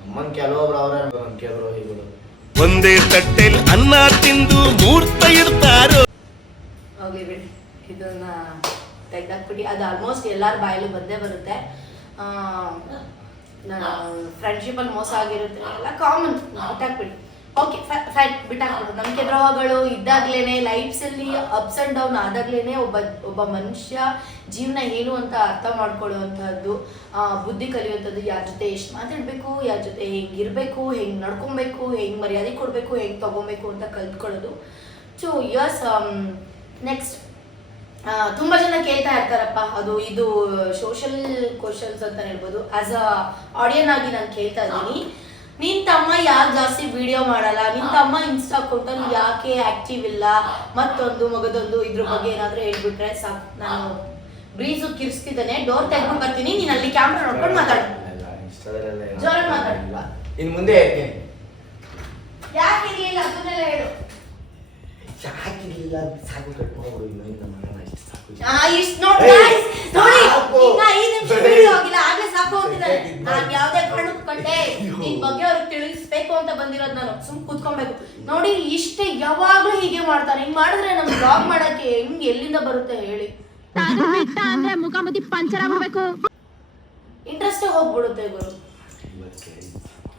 ನಮ್ಮನ್ ಕೆಲವೊಬ್ರು ಅವರೇ ನಮ್ ಕೆಲವರು ಹೀಗಳು ಒಂದೇ ತಟ್ಟೆಲ್ ಅನ್ನ ತಿಂದು ಮೂರ್ತ ಇರ್ತಾರೋ? ಹೋಗಿ ಬಿಡಿ. ಇದನ್ನ ತೆಗ್ದಾಕ್ಬಿಟ್ಟು ಅದು ಆಲ್ಮೋಸ್ಟ್ ಎಲ್ಲಾರ ಬಾಯಲ್ಲೂ ಬಂದೇ ಬರುತ್ತೆ. ಫ್ರೆಂಡ್ಶಿಪ್ಪಲ್ಲಿ ಮೋಸ ಆಗಿರುತ್ತೆ ಎಲ್ಲ ಕಾಮನ್ ಬಿಟ್ಟಾಕ್ಬಿಡಿ. ಓಕೆ ಫೈನ್ ಬಿಟ್ಟಾಕ್ಬಿಡು. ದ್ರೋಹಗಳು ಇದ್ದಾಗ್ಲೇನೆ ಲೈಫ್ಸಲ್ಲಿ ಅಪ್ಸ್ ಆ್ಯಂಡ್ ಡೌನ್ ಆದಾಗ್ಲೇನೆ ಒಬ್ಬ ಒಬ್ಬ ಮನುಷ್ಯ ಜೀವನ ಏನು ಅಂತ ಅರ್ಥ ಮಾಡ್ಕೊಳ್ಳುವಂಥದ್ದು ಬುದ್ಧಿ ಕಲಿಯುವಂಥದ್ದು ಯಾರ ಜೊತೆ ಎಷ್ಟು ಮಾತಾಡಬೇಕು, ಯಾರ ಜೊತೆ ಹೆಂಗಿರಬೇಕು, ಹೆಂಗೆ ನಡ್ಕೊಬೇಕು, ಹೆಂಗೆ ಮರ್ಯಾದೆ ಕೊಡಬೇಕು, ಹೆಂಗೆ ತಗೋಬೇಕು ಅಂತ ಕಲ್ತ್ಕೊಳ್ಳೋದು. ಸೊ ಯಸ್ ನೆಕ್ಸ್ಟ್ ತುಂಬ ಜನ ಕೇಳ್ತಾ ಇರ್ತಾರಪ್ಪ ಅದು ಇದು ಸೋಷಲ್ ಕ್ವಶನ್ಸ್ ಅಂತ ಹೇಳ್ಬೋದು. ಆಸ್ ಅ ಆಡಿಯನ್ ಆಗಿ ನಾನು ಕೇಳ್ತಾ ಇದ್ದೀನಿ. ನಿನ್ ತಮ್ಮ ಯಾಕೆ ಜಾಸ್ತಿ ವಿಡಿಯೋ ಮಾಡಲ್ಲ? ನಿನ್ ತಮ್ಮ ಇನ್ಸ್ಟಾ ಅಕೌಂಟಲ್ಲಿ ಯಾಕೆ ಆಕ್ಟಿವ್ ಇಲ್ಲ? ಮತ್ತೊಂದು ಮಗದೊಂದು ಇದ್ರ ಬಗ್ಗೆ ಏನಾದ್ರೂ ಹೇಳ್ಬಿಟ್ರೆ ಸಾಕು. ನಾನು ಬ್ರೀಸು ಕಿರ್ಸ್ತಿದ್ದೇನೆ. ಡೋರ್ ತೆಗ್ಕೊಂಡು ಬರ್ತೀನಿ. ನೀನ್ ಅಲ್ಲಿ ಕ್ಯಾಮ್ರಾ ನೋಡ್ಕೊಂಡು ಮಾತಾಡು. ಜೋರ ಮಾತಾಡಿಲ್ಲ. ಇನ್ ಮುಂದೆ ಹೇಳ್ತೀನಿ ಯಾಕೆ ಇರ್ಲಿಲ್ಲ? ಅದನ್ನೆಲ್ಲ ಹೇಳು. ಯಾಕಿರ್ಲಿಲ್ಲ ಸಾಕು ಕಟ್ಕೊಂಡು ಇನ್ನೊಂದು ಮಾಡೋಣ ಇಷ್ಟು ಸಾಕು ಆ, ಇಷ್ಟ್ ನೋಡ್. ಇನ್ನ ಐದು ನಿಮಿಷ ವಿಡಿಯೋ ಆಗಿಲ್ಲ ಆಗ್ಲೇ ಸಾಕು ಅಂತಿದ್ದಾರೆ. ನಾನು ಯಾವ್ದೇ ಕಾರಣಕ್ಕೂ ಕಂಡೆ ನಿನ್ ಬಗ್ಗೆ ಅವ್ರಿಗೆ ತಿಳಿಸ್ಬೇಕು ಅಂತ ಬಂದಿರೋದು ನಾನು. ಸುಮ್ ಕೂತ್ಕೊಬೇಕು. ನೋಡಿ ಇಷ್ಟೇ ಯಾವಾಗ್ಲೂ ಹೀಗೆ ಮಾಡ್ತಾರೆ. ಹಿಂಗ್ ಮಾಡಿದ್ರೆ ನಮ್ ಬ್ಲಾಗ್ ಮಾಡಕ್ಕೆ ಹಿಂಗ್ ಎಲ್ಲಿಂದ ಬರುತ್ತೆ ಹೇಳಿ. ಅಂದ್ರೆ ಮುಖಾಮುಖಿ ಪಂಚರ್ ಆಗ್ಬೇಕು ಇಂಟ್ರೆಸ್ಟ್ ಹೋಗ್ಬಿಡುತ್ತೆ ಗುರು.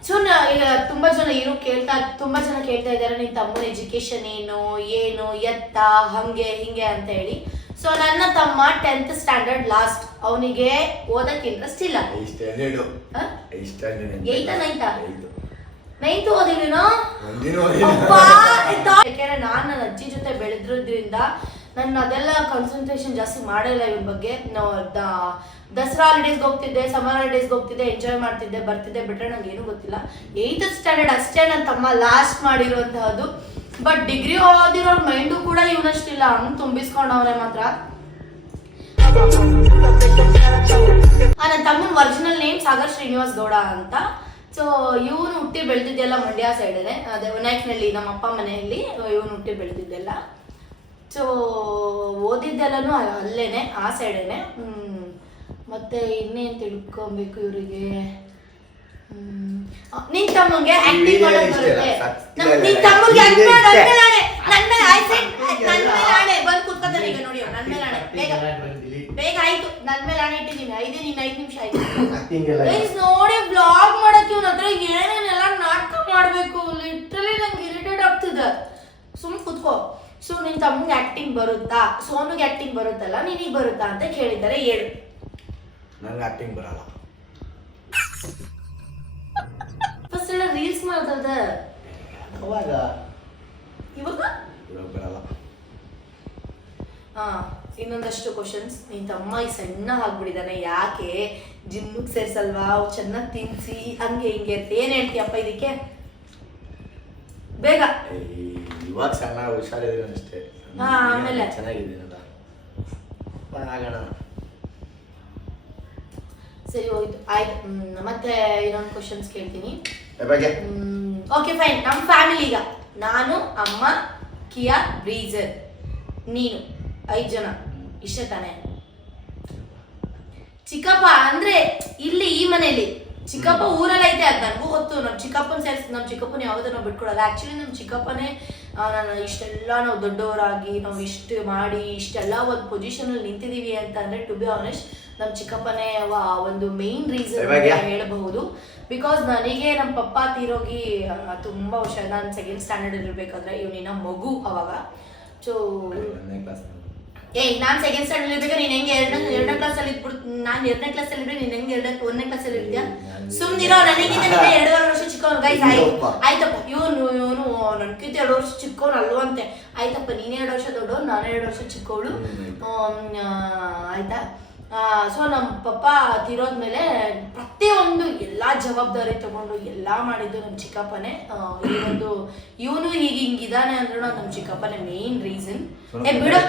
ಸೊ ಈಗ ತುಂಬಾ ಜನ ಇರೋ ಕೇಳ್ತಾ ತುಂಬಾ ಜನ ಕೇಳ್ತಾ ಇದ್ದಾರೆ ನಿನ್ ತಮ್ಮನ ಎಜುಕೇಶನ್ ಏನು ಏನು ಎತ್ತ ಹಂಗೆ ಹಿಂಗೆ ಅಂತ ಹೇಳಿ. ಸೊ ನನ್ನ ತಮ್ಮ ಟೆಂತ್ ಸ್ಟ್ಯಾಂಡರ್ಡ್ ಲಾಸ್ಟ್ ಅವನಿಗೆ ಓದಕ್ಕೆ ಇಂಟ್ರೆಸ್ಟ್ ಇಲ್ಲ? ನೈನ್ತ್ ಇದ್ದ- ಯಾಕೆಂದ್ರೆ ನಾನು ನನ್ನ ಅಜ್ಜಿ ಜೊತೆ ಬೆಳೆದ್ರಿಂದ ನನ್ನ ಅದೆಲ್ಲ ಕಾನ್ಸಂಟ್ರೇಷನ್ ಜಾಸ್ತಿ ಮಾಡಿಲ್ಲ ಇವ್ರ ಬಗ್ಗೆ. ನಾವು ದಸರಾ ಹಾಲಿಡೇಸ್ಗೆ ಹೋಗ್ತಿದ್ದೆ ಸಮ್ಮರ್ ಹಾಲಿಡೇಸ್ಗೆ ಹೋಗ್ತಿದ್ದೆ ಎಂಜಾಯ್ ಮಾಡ್ತಿದ್ದೆ ಬರ್ತಿದ್ದೆ ಬಿಟ್ರೆ ನಂಗೆ ಏನು ಗೊತ್ತಿಲ್ಲ. ಏಯ್ತ್ ಸ್ಟ್ಯಾಂಡರ್ಡ್ ಅಷ್ಟೇ ನನ್ನ ತಮ್ಮ ಲಾಸ್ಟ್ ಮಾಡಿರುವಂತಹದ್ದು. ಬಟ್ ಡಿಗ್ರಿ ಓದಿರೋ ಮೈಂಡು ಕೂಡ ಇವನಷ್ಟಿಲ್ಲ. ಹಂಗ್ ತುಂಬಿಸ್ಕೊಂಡವ್ರೆ ಮಾತ್ರ. ನನ್ನ ತಮ್ಮನ ಒರಿಜಿನಲ್ ನೇಮ್ ಸಾಗರ್ ಶ್ರೀನಿವಾಸ್ ಗೌಡ ಅಂತ. ಸೊ ಇವನು ಹುಟ್ಟಿ ಬೆಳೆದಿದ್ದೆಲ್ಲ ಮಂಡ್ಯ ಸೈಡೇ ಅದೇ ವಿನಾಯಕನಹಳ್ಳಿ, ನಮ್ಮ ಅಪ್ಪ ಮನೆಯಲ್ಲಿ ಇವನು ಹುಟ್ಟಿ ಬೆಳೆದಿದ್ದೆಲ್ಲ. ಸೊ ಓದಿದ್ದೆಲ್ಲನೂ ಅಲ್ಲೇನೆ ಆ ಸೈಡೇನೆ. ಮತ್ತೆ ಇನ್ನೇನು ತಿಳ್ಕೊಬೇಕು ಇವರಿಗೆ? ನಿನ್ ತಮ್ಮಂಗೆ ಆಕ್ಟಿಂಗ್ ಮಾಡೋದು ಬರುತ್ತೆ. ನಮ್- ನಿನ್ ತಮ್ಮಂಗೆ ಆಕ್ಟ್ ನನ್ ಮೇಲೆ. ನನ್ ಮೇಲೆ ಆಣೆ ನನ್ ಮೇಲೆ I said, ನನ್ ಮೇಲೆ ಆಣೆ. ಬಂದ್ ಕೂತ್ಕೊತಾನೆ ಈಗ ನೋಡಿ ನನ್ನ ನನ್ ಮೇಲೆ ಆಣೆ. ಬೇಗ. ಬೇಗ ಆಯ್ತು. ನನ್ನ ಮೇಲೆ ಆಣೆ ಇಟ್ಟಿದ್ದೀನಿ. ಐದು ನಿನ್ ಐದು ನಿಮಿಷ ಆಯ್ತು. ಗೈಸ್ ನೋಡಿ ಬ್ಲಾಗ್ ಮಾಡಕ್ಕೆ ಇವನ ಹತ್ರ ಏನೇನೆಲ್ಲ ನಾಟಕ ಮಾಡಬೇಕು. ಲಿಟ್ರಲಿ ನಂಗೆ ಇರಿಟೇಟ್ ಆಗ್ತಿದೆ. ಸುಮ್ ಕುತ್ಕೋ. ಸೊ ನಿನ್ ತಮ್ಮಗೆ ಆಕ್ಟಿಂಗ್ ಬರುತ್ತಾ? ಸೋನುಗೆ ಆಕ್ಟಿಂಗ್ ಬರುತ್ತಲ್ಲ ನಿನಗೆ ಬರುತ್ತಾ ಅಂತ ಕೇಳಿದ್ದಾರೆ ಹೇಳು. ನಂಗೆ ಆಕ್ಟಿಂಗ್ ಬರಲ್ಲ. ರೀಲ್ಸ್ ಮಾಡ್ತದ ಅವಾಗ ಇವಾಗ? ಇವಾಗ ಬರಲ್ಲ. ಹಾ ಇನ್ನೊಂದಷ್ಟು ಕ್ವಶನ್ಸ್ ನಿನ್ ತಮ್ಮ ಈ ಸಣ್ಣ ಆಗ್ಬಿಟ್ಟಿದಾನೆ. ಯಾಕೆ? ಜಿಮ್ಮಿಗೆ ಸೇರ್ಸಲ್ವಾ? ಅವ್ ಚೆನ್ನಾಗಿ ತಿನ್ಸಿ ಹಂಗೆ ಹಿಂಗೆ ಅಂತ ಏನ್ ಹೇಳ್ತೀಯಪ್ಪ ಇದಕ್ಕೆ? ಬೇಗ. ಇವಾಗ ಸಣ್ಣ ಹುಷಾರಿದ್ದೀನಿ ಅಷ್ಟೇ. ಹಾ, ಆಮೇಲೆ? ಚೆನ್ನಾಗಿದ್ದೀನಲ್ಲ. ಆಗೋಣ. ಸರಿ ಹೋಯ್ತು. ಆಯ್ತು. ಹ್ಮ್, ಮತ್ತೆ ಇನ್ನೊಂದು ಕ್ವಶನ್ಸ್ ಕೇಳ್ತೀನಿ. ಓಕೆ ಫೈನ್ ನಮ್ಮ ಫ್ಯಾಮಿಲಿ ಈಗ. ನಾನು ಅಮ್ಮ ಕಿಯಾ ಬ್ರೀಜರ್. ನೀನು. ಐದು ಜನ. ಇಷ್ಟೇ ತಾನೇ? ಚಿಕ್ಕಪ್ಪ ಅಂದ್ರೆ ಇಲ್ಲಿ ಈ ಮನೆಯಲ್ಲಿ. ಚಿಕ್ಕಪ್ಪ ಊರಲ್ಲಿ ಐತೆ ಅದು ನನಗೂ ಗೊತ್ತು. ನಮ್ಮ ಚಿಕ್ಕಪ್ಪನ ಸೇರಿಸಿ ನಮ್ಮ ಚಿಕ್ಕಪ್ಪನ ಯಾವುದೂ ನಾವು ಬಿಟ್ಕೊಡಲ್ಲ. ಆ್ಯಕ್ಚುಲಿ ನಮ್ಮ ಚಿಕ್ಕಪ್ಪನೇ ನಾನು ಇಷ್ಟೆಲ್ಲ ನಾವು ದೊಡ್ಡವರಾಗಿ ನಾವು ಇಷ್ಟು ಮಾಡಿ ಇಷ್ಟೆಲ್ಲ ಒಂದು ಪೊಸಿಷನಲ್ಲಿ ನಿಂತಿದ್ದೀವಿ ಅಂತ ಅಂದರೆ ಟು ಬಿ ಆನೆಸ್ಟ್ ನಮ್ಮ ಚಿಕ್ಕಪ್ಪನೇ ಅವ ಒಂದು ಮೇನ್ ರೀಸನ್? ಹೇಳಬಹುದು. ಬಿಕಾಸ್ ನನಗೆ ನಮ್ಮ ಪಪ್ಪ ತೀರೋಗಿ ತುಂಬಾ ವರ್ಷ ನಾನು ಸೆಕೆಂಡ್ ಸ್ಟ್ಯಾಂಡರ್ಡ್ ಇರಬೇಕಾದ್ರೆ ಇವನಿನ ಮಗು ಅವಾಗ. ಸೊ ಏಯ್ ನಾನು ಸೆಕೆಂಡ್ ಸ್ಟ್ಯಾಂಡರ್ಡ್ ಇರ್ಬೇಕಾದ್ರೆ ನೀನು ಹೆಂಗೆ ಎರಡನೇ ಎರಡನೇ ಕ್ಲಾಸಲ್ಲಿ ಇದ್ಬಿಟ್ಟು ನಾನು ಎರಡನೇ ಕ್ಲಾಸಲ್ಲಿ ಇದ್ರೆ ನೀನ್ ಹೆಂಗೆ ಎರಡನೇ ಒಂದನೇ ಕ್ಲಾಸಲ್ಲಿ ಇರ್ತೀಯ? ಸುಮ್ನಿರೋ ನನಗಿಂತ ನೀನು ಎರಡೂವರೆ ವರ್ಷ ಚಿಕ್ಕವನು. ಗೈಸ್ ಆಯ್ತು. ಆಯ್ತಪ್ಪ. ಇವನು ಇವನು ನನ್ಕಿಂತ ಎರಡು ವರ್ಷ ಚಿಕ್ಕವನು ಅಲ್ವಂತೆ ಆಯ್ತಪ್ಪ ನೀನೇ ಎರಡು ವರ್ಷ ದೊಡ್ಡವನು ನಾನು ಎರಡು ವರ್ಷ ಚಿಕ್ಕವಳು. ಆಯ್ತಾ? ಸೊ ನಮ್ಮ ಪಪ್ಪ ತೀರೋದ್ಮೇಲೆ ಪ್ರತಿಯೊಂದು ಎಲ್ಲ ಜವಾಬ್ದಾರಿ ತಗೊಂಡು ಎಲ್ಲ ಮಾಡಿದ್ದು ನಮ್ಮ ಚಿಕ್ಕಪ್ಪನೇ. ಈ ಒಂದು ಇವನು ಹೀಗೆ ಹಿಂಗಿದಾನೆ ಅಂದ್ರೂ ನಮ್ಮ ಚಿಕ್ಕಪ್ಪನೇ ಮೇನ್ ರೀಸನ್ ಏ ಬಿಡು?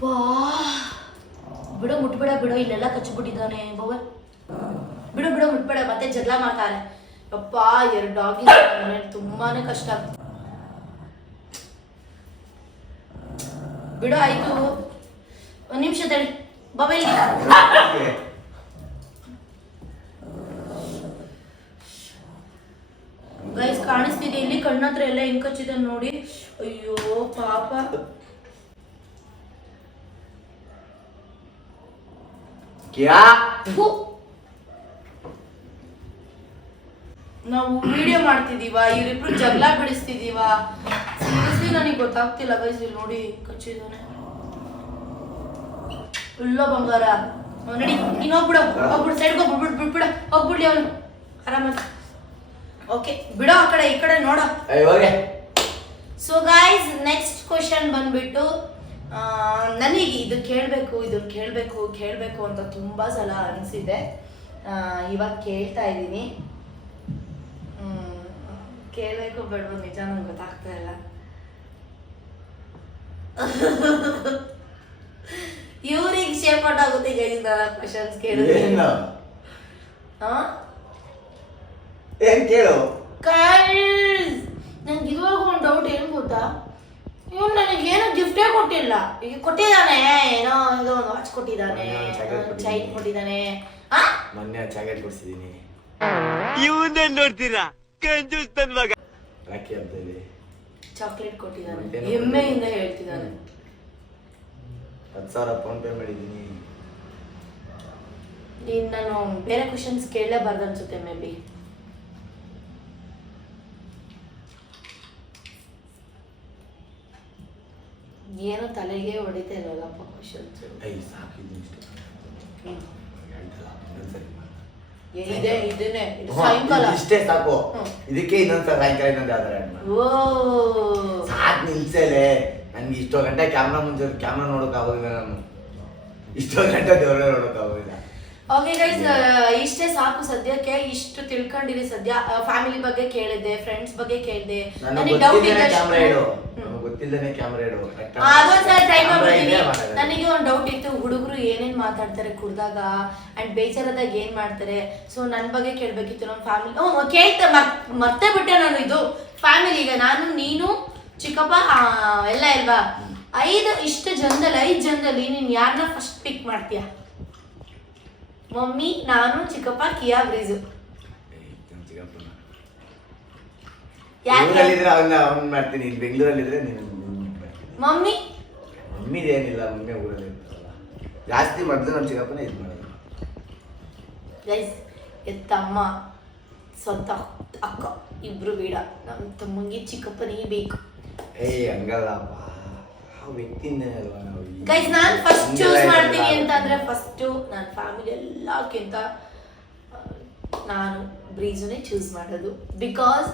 ಬಾ. ಬಿಡು ಮುಟ್ಬೇಡ ಬಿಡು ಇಲ್ಲೆಲ್ಲ ಕಚ್ಚಿಬಿಟ್ಟಿದ್ದಾನೆ ಬಾವ ಬಿಡು ಬಿಡು ಮುಟ್ಬೇಡ ಮತ್ತೆ ಜಗಳ ಮಾಡ್ತಾರೆ ಅಪ್ಪ ಎರಡು ಡಾಗಿ ಮನೇಲಿ ತುಂಬಾನೇ ಕಷ್ಟ ಬಿಡು ಆಯ್ತು. ಒಂದ್ ನಿಮಿಷ ತಡಿ. ಮೊಬೈಲ್ ಗೈಸ್ ಕಾಣಿಸ್ತಿದೆ ಇಲ್ಲಿ. ಕಣ್ಣತ್ರ ಎಲ್ಲ ಹೆಂಗ್ ಕಚ್ಚಿದೆ ನೋಡಿ. ಅಯ್ಯೋ ಪಾಪ. ನಾವು ವಿಡಿಯೋ ಮಾಡ್ತಿದೀವ ಇವರಿಬ್ರು ಜಗಳ ಬಿಡಿಸ್ತಿದೀವ. ನನಗೆ ಗೊತ್ತಾಗ್ತಿಲ್ಲ ಗೈಸ್ ಇಲ್ಲಿ ನೋಡಿ ಕಚ್ಚಿದಾನೆ ಉಳ್ಳ ಬಂಗಾರ. ನಡಿ ಹೋಗ್ಬಿಡ ಹೋಗ್ಬಿಡು ಹೋಗ್ಬಿಡು ಸೈಡ್ಗೆ ಹೋಗ್ಬಿಡು ಬಿಟ್ಬಿಡ ಹೋಗ್ಬಿಡ್ಲಿ ಅವನು. ಆರಾಮಾಗಿ ಓಕೆ ಬಿಡೋ ಆ ಕಡೆ ಈ ಕಡೆ ನೋಡೋ. ಸೊ ಗೈಸ್ ನೆಕ್ಸ್ಟ್ ಕ್ವಶನ್ ಬಂದ್ಬಿಟ್ಟು ನನಗೆ ಇದು ಕೇಳಬೇಕು ಇದು ಕೇಳಬೇಕು ಕೇಳಬೇಕು ಅಂತ ತುಂಬ ಸಲ ಅನಿಸಿದೆ. ಇವಾಗ ಕೇಳ್ತಾ ಇದ್ದೀನಿ. ಕೇಳಬೇಕು ಬೇಡವೋ ನಿಜ ನಂಗೆ ಗೊತ್ತಾಗ್ತಾ ಇಲ್ಲ. ಇವ್ರಿಗೆ ಶೇಪ್ ಔಟ್ ಆಗುತ್ತೆ ಈಗ ನಾನು ಕ್ವಶನ್ಸ್ ಕೇಳಿದ್ರೆ. ಏನು? ಹಾಂ ಏನ್ ಕೇಳು. ಗೈಸ್ ನಂಗೆ ಇದುವರೆಗೂ ಒಂದು ಡೌಟ್ ಏನು ಗೊತ್ತಾ? ಇವನು ನನಗೆ ಏನೋ ಗಿಫ್ಟೇ ಕೊಟ್ಟಿಲ್ಲ. ಈಗ ಕೊಟ್ಟಿದ್ದಾನೆ ಏನೋ ಇದು ಒಂದು ವಾಚ್ ಕೊಟ್ಟಿದ್ದಾನೆ. ಚೈನ್ ಕೊಟ್ಟಿದ್ದಾನೆ. ಆ? ಮೊನ್ನೆ ಚಾಕೆಟ್ ಕೊಡ್ಸಿದೀನಿ. ಇವನ್ನೇ ನೋಡ್ತೀರಾ? ಕಂಜೂಸ್ ನನ್ ಮಗ. ರಾಖಿ ಹಬ್ಬದಲ್ಲಿ ಚಾಕ್ಲೇಟ್ ಕೊಟ್ಟಿದ್ದಾನೆ ಹೆಮ್ಮೆಯಿಂದ ಹೇಳ್ತಿದ್ದಾನೆ ಹತ್ತು ಸಾವಿರ ಫೋನ್ ಪೇ ಮಾಡಿದ್ದೀನಿ. ನೀನು ನಾನು ಬೇರೆ ಕ್ವಶನ್ಸ್ ಕೇಳಲೇಬಾರ್ದು ಅನ್ಸುತ್ತೆ ಮೇ ಬಿ ಏನೋ ತಲೆಗೆ ಹೊಡಿತಾ ಇಲ್ವಲ್ಲಪ್ಪ ಕ್ವಶನ್ಸ್ ಐ ಸಾಕಿದ್ದು ಇಷ್ಟು. ಇದೆ ಇದನ್ನೇ. ಇದು ಹ್ಮ್, ಸಾಯಂಕಾಲ. ಇಷ್ಟೇ ಸಾಕು. ಹ್ಮ್. ಇದಕ್ಕೆ ಇನ್ನೊಂದ್ಸಲ ಸಾಯಂಕಾಲ ಇನ್ನೊಂದು ಯಾವ್ದಾರ. ಓ. ಸಾಕ್ ನಿಲ್ಸಲೆ. ನನ್ಗೆ ಇಷ್ಟೋ ಗಂಟೆ ಕ್ಯಾಮ್ರಾ ಮುಂಚೆ ಕ್ಯಾಮ್ರಾ ನೋಡಕ್ ಆಗೋದಿಲ್ಲ ನಾನು. ಇಷ್ಟೋ ಗಂಟೆ ದೇವ್ರ ನೋಡಕ್ ಆಗೋದಿಲ್ಲ. ಓಕೆ ಗೈಸ್ ಇಷ್ಟೇ ಸಾಕು ಸದ್ಯಕ್ಕೆ. ಇಷ್ಟು ತಿಳ್ಕೊಂಡಿರಿ ಸದ್ಯ. ಫ್ಯಾಮಿಲಿ ಬಗ್ಗೆ ಕೇಳಿದೆ ಫ್ರೆಂಡ್ಸ್ ಬಗ್ಗೆ ಕೇಳಿದೆ. ನನಗೆ ನನಗೆ ಡೌಟ್ ಗೊತ್ತಿದ್ದೇನೆ ಇಡು. ಗೊತ್ತಿದ್ದೇನೆ ಕ್ಯಾಮ್ರಾ ಇಡು Correct ಆಗಿ ಅದೊಂದ್ಸಲ ಟ್ರೈ ಮಾಡ್ಬಿಡ್ತೀನಿ ನನಗೆ ಒಂದು ಡೌಟ್ ಇತ್ತು ಹುಡುಗರು ಏನೇನ್ ಮಾತಾಡ್ತಾರೆ ಕುಡ್ದಾಗ ಅಂಡ್ ಬೇಜಾರದಾಗ ಏನ್ ಮಾಡ್ತಾರೆ? ಸೊ ನನ್ನ ಬಗ್ಗೆ ಕೇಳ್ಬೇಕಿತ್ತು ನಮ್ಮ ಫ್ಯಾಮಿಲಿ ಹ್ಞೂ ಕೇಳ್ತೆ ಮತ್ತೆ ಬಿಟ್ಟೆ ನಾನು ಇದು. ಫ್ಯಾಮಿಲಿ ಈಗ ನಾನು ನೀನು ಚಿಕ್ಕಪ್ಪ ಎಲ್ಲ ಇಲ್ವಾ? ಐದು ಇಷ್ಟು ಜನದಲ್ಲಿ ಐದು ಜನದಲ್ಲಿ ನೀನು ಯಾರನ್ನ ಫಸ್ಟ್ ಪಿಕ್ ಮಾಡ್ತೀಯ? ಮಮ್ಮಿ ನಾನು ಚಿಕ್ಕಪ್ಪ ಕಿಯಾ ಬ್ರೀಜು ಏಯ್, ನಮ್ ಚಿಕ್ಕಪ್ಪನ. ಯಾಕೆ? ಊರಲ್ಲಿದ್ರೆ ಅವನ್ನ ಅವ್ನ್ ಮಾಡ್ತೀನಿ. ಇಲ್ಲಿ ಬೆಂಗಳೂರಲ್ಲಿದ್ರೆ ನೀನು ಮಮ್ಮಿ? ಮಮ್ಮಿದೇನಿಲ್ಲ ಮಮ್ಮಿ ಊರಲ್ಲಿ ಇರ್ತಾರಲ್ಲ. ಜಾಸ್ತಿ ಮೊದಲು ನಮ್ಮ ಚಿಕ್ಕಪ್ಪನೇ ಇದು ಮಾಡೋದು ಗೈಸ್ ಎತ್ತಮ್ಮ ಸ್ವಂತ ಅಕ್ಕ ಇಬ್ರು ಬೇಡ. ನಮ್ಮ ತಮ್ಮಂಗೆ ಚಿಕ್ಕಪ್ಪನಿಗೆ ಬೇಕು. ಏಯ್ ಹಂಗಲ್ಲಪ್ಪ ಆ ವ್ಯಕ್ತಿನೇ ಅಲ್ವಾ ನಾವು ಈ- ಗೈಸ್ ನಾನು ಫಸ್ಟ್ ಚೂಸ್. ಮಾಡ್ತೀನಿ ಅಂತಂದ್ರೆ ಫಸ್ಟ್ ನನ್ನ ಫ್ಯಾಮಿಲಿ ಎಲ್ಲಕ್ಕಿಂತ ಆ, ನಾನು ಬ್ರೀಜುನೇ ಚೂಸ್ ಮಾಡೋದು. ಬಿಕಾಸ್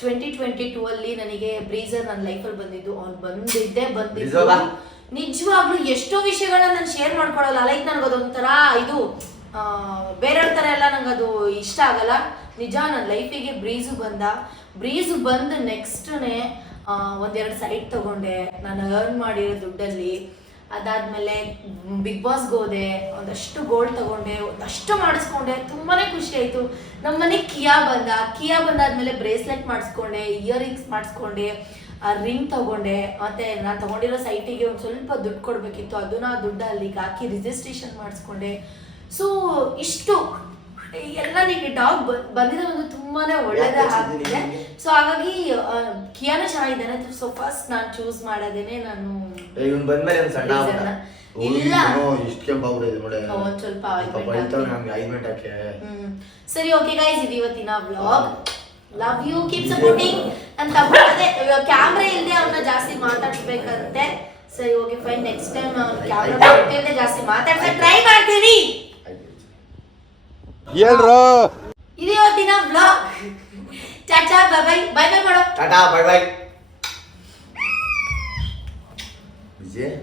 ಟ್ವೆಂಟಿ ಟ್ವೆಂಟಿ ಟೂ ಅಲ್ಲಿ ನನಗೆ ಬ್ರೀಸರ್ ನನ್ನ ಲೈಫಲ್ಲಿ ಬಂದಿದ್ದು. ಅವ್ನು ಬಂದಿದ್ದೇ ಬಂದಿದ್ದು? ನಿಜವಾಗ್ಲೂ ಎಷ್ಟೋ ವಿಷಯಗಳನ್ನ ನಾನು ಶೇರ್ ಮಾಡ್ಕೊಳಲ್ಲ. ಲೈಕ್ ನನಗೆ ಅದೊಂಥರ ಇದು ಬೇರೆ ಬೇರೆಯವ್ರ ಥರ ಎಲ್ಲ ನಂಗೆ ಅದು ಇಷ್ಟ ಆಗಲ್ಲ. ನಿಜ ನನ್ನ ಲೈಫಿಗೆ ಬ್ರೀಸು ಬಂದ. ಬ್ರೀಸು ಬಂದು ನೆಕ್ಸ್ಟ್ನೇ ಒಂದೆರಡು ಸೈಟ್ ತಗೊಂಡೆ. ನಾನು ಅರ್ನ್ ಮಾಡಿರೋ ದುಡ್ಡಲ್ಲಿ. ಅದಾದ್ಮೇಲೆ ಬಿಗ್ ಬಾಸ್ಗೆ ಹೋದೆ ಒಂದಷ್ಟು ಗೋಲ್ಡ್ ತಗೊಂಡೆ ಒಂದಷ್ಟು ಮಾಡಿಸ್ಕೊಂಡೆ ತುಂಬಾನೇ ಖುಷಿ ಆಯ್ತು. ನಮ್ಮ ಮನೆಗೆ ಕಿಯಾ ಬಂದ ಕಿಯಾ ಬಂದಾದ್ಮೇಲೆ ಬ್ರೇಸ್ಲೆಟ್ ಮಾಡಿಸ್ಕೊಂಡೆ ಇಯರಿಂಗ್ಸ್ ಮಾಡಿಸ್ಕೊಂಡೆ ರಿಂಗ್ ತಗೊಂಡೆ. ಮತ್ತೆ ನಾನು ತಗೊಂಡಿರೋ ಸೈಟಿಗೆ ಒಂದು ಸ್ವಲ್ಪ ದುಡ್ಡು ಕೊಡಬೇಕಿತ್ತು ಅದನ್ನ ದುಡ್ಡು ಅಲ್ಲಿಗೆ ಹಾಕಿ ರಿಜಿಸ್ಟ್ರೇಷನ್ ಮಾಡಿಸ್ಕೊಂಡೆ. ಸೊ ಇಷ್ಟು. ಎಲ್ಲ ನಿಮಗೆ ಡಾಗ್ ಬಂದಿರೋ ಒಂದು ತುಂಬಾನೇ ಒಳ್ಳೇದೇ ಆಗಿದೆ ಸೊ ಹಾಗಾಗಿ ಕಿಯಾನೇ ಚೆನ್ನಾಗಿದ್ದಾನೆ. ಸೊ ಫಸ್ಟ್ ನಾನು ಚೂಸ್ ಮಾಡೋದೇನೆ ನಾನು ಇವ್ನ್ ಬಂದ್ಮೇಲೆ ಒಂದು ಸಣ್ಣ ಓ, ಇಲ್ಲ. ಇವ್ನು ಇಷ್ಟ್ ನೋಡಿ. ಸ್ವಲ್ಪ ointment ಪಾಪ ಅಳ್ತಾವ್ನೆ ಹಾಕಿ. ಹಂಗೆ ಐದ್ಮೆಂಟ್ ಹಾಕಿ. ಹ್ಮ್. ಸರಿ ಓಕೆ ಗೈಸ್ ಇದು ಇವತ್ತಿನ blog love you keep supporting ಅಂತ ಕ್ಯಾಮ್ರಾ ಇಲ್ಲದೆ ಅವ್ರನ್ನ ಜಾಸ್ತಿ ಮಾತಾಡ್ಸ್ಬೇಕಂತೆ. ಸರಿ okay fine next time camera ಇಲ್ಲದೆ ಜಾಸ್ತಿ ಮಾತಾಡ್ತಾ ಟ್ರೈ ಮಾಡ್ತೀನಿ. ಹೇಳ್ರು. ಇದು ಇವತ್ತಿನ ಬ್ಲಾಗ್ ಚಾಚಾ ಬೈ ಬೈ ಬೈ ಬೈ ಮಾಡೋ ಟಾಟಾ ಬಾಯ್ ಬೈ є